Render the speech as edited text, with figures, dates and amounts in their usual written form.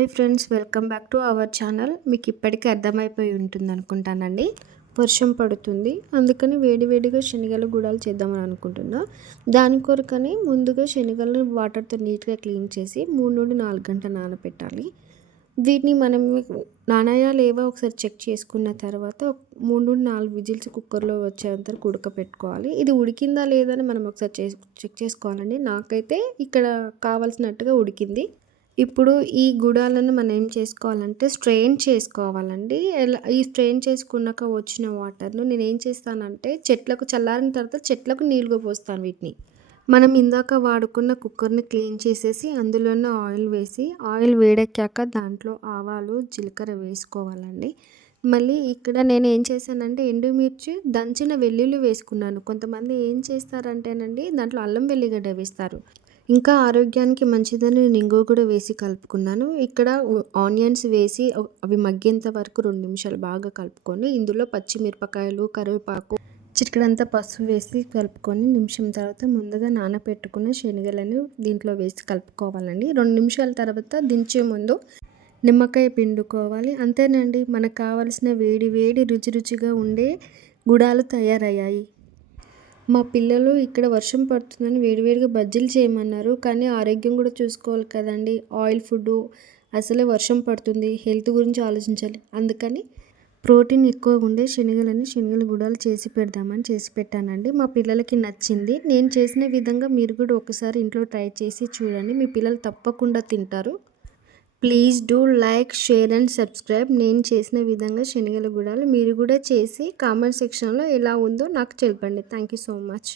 Hi friends, welcome back to our channel. మీకు ఇప్పటికీ అర్థమైపోయి ఉంటుంది అనుకుంటానండి. వర్షం పడుతుంది, అందుకని వేడివేడిగా శనగలు గుడాలు చేద్దామని అనుకుంటున్నా. దాని కొరకని ముందుగా శనగలను వాటర్తో నీట్గా క్లీన్ చేసి 3 నుండి 4 గంటలు నానబెట్టాలి. వీటిని మనం నానాయా లేవా ఒకసారి చెక్ చేసుకున్న తర్వాత 3 నుండి 4 విజిల్స్ కుక్కర్లో వచ్చేంత వరకు ఉడకపెట్టుకోవాలి. ఇది ఉడికిందా లేదని మనం ఒకసారి చెక్ చేసుకోవాలండి. నాకైతే ఇక్కడ కావాల్సినట్టుగా ఉడికింది. ఇప్పుడు ఈ గుడాలను మనం ఏం చేసుకోవాలంటే స్ట్రెయిన్ చేసుకోవాలండి. ఈ స్ట్రెయిన్ చేసుకున్నాక వచ్చిన వాటర్‌ను నేనేం చేస్తానంటే చెట్లకు చల్లారిన తర్వాత చెట్లకు నీళ్లుగా పోస్తాను వీటిని. మనం ఇందాక వాడుకున్న కుక్కర్‌ని క్లీన్ చేసేసి అందులోనే ఆయిల్ వేసి, ఆయిల్ వేడెక్కాక దాంట్లో ఆవాలు, జీలకర్ర వేసుకోవాలండి. మళ్ళీ ఇక్కడ నేను ఏం చేశానంటే ఎండుమిర్చి, దంచిన వెల్లుల్లి వేసుకున్నాను. కొంతమంది ఏం చేస్తారంటేనండి దాంట్లో అల్లం వెల్లిగడ్డ వేస్తారు. ఇంకా ఆరోగ్యానికి మంచిదని నేను ఇంగువ కూడా వేసి కలుపుకున్నాను. ఇక్కడ ఆనియన్స్ వేసి అవి మగ్గేంత వరకు 2 నిమిషాలు బాగా కలుపుకొని ఇందులో పచ్చిమిరపకాయలు, కరివేపాకు, చిటికెడంతా పసుపు వేసి కలుపుకొని నిమిషం తర్వాత ముందుగా నానబెట్టుకున్న శనగలను దీంట్లో వేసి కలుపుకోవాలండి. 2 నిమిషాల తర్వాత దించే ముందు నిమ్మకాయ పిండుకోవాలి. అంతేనండి, మనకు కావాల్సిన వేడి వేడి రుచి రుచిగా ఉండే గుడాలు తయారయ్యాయి. మా పిల్లలు ఇక్కడ వర్షం పడుతుందని వేడివేడిగా బజ్జీలు చేయమన్నారు. కానీ ఆరోగ్యం కూడా చూసుకోవాలి కదండి. ఆయిల్ ఫుడ్డు, అసలే వర్షం పడుతుంది, హెల్త్ గురించి ఆలోచించాలి. అందుకని ప్రోటీన్ ఎక్కువ ఉండే శనగల గుడాలు చేసి పెడదామని చేసి పెట్టానండి. మా పిల్లలకి నచ్చింది. నేను చేసిన విధంగా మీరు కూడా ఒకసారి ఇంట్లో ట్రై చేసి చూడండి. మీ పిల్లలు తప్పకుండా తింటారు. Please do like, share and subscribe. నేను చేసిన విధంగా శనగల గుడాలు మీరు కూడా చేసి కామెంట్ సెక్షన్లో ఎలా ఉందో నాకు తెలపండి. Thank you so much.